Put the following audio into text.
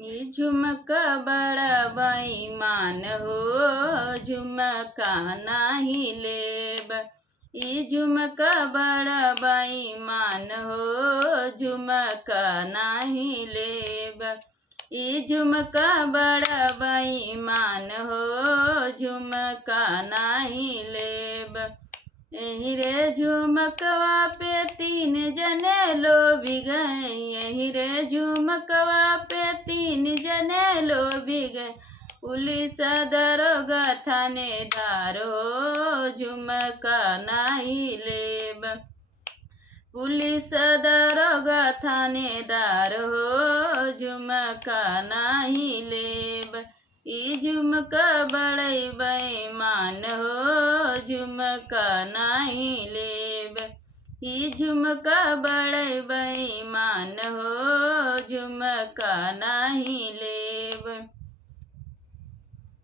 ई झुमका बड़ा बेईमान हो, झुमका नाही लेब। ई झुमका बड़ा बेईमान हो, झुमका नाही लेब। ई झुमका बड़ा बेईमान हो, झुमका नाही लेब। यही रे झुमकवा पे तीन जने लोभी गए, यही रे झुमकवा पे तीन जने लोभी गए। पुलिस दरोगा थानेदार हो, झुमका नाही लेब। पुलिस दरोगा थानेदार हो, झुमका नाही लेब। ई झुमका बड़े बेईमान हो, झुमका नाही लेब। ई झुमका बड़े बेईमान हो, झुमका नाही लेब।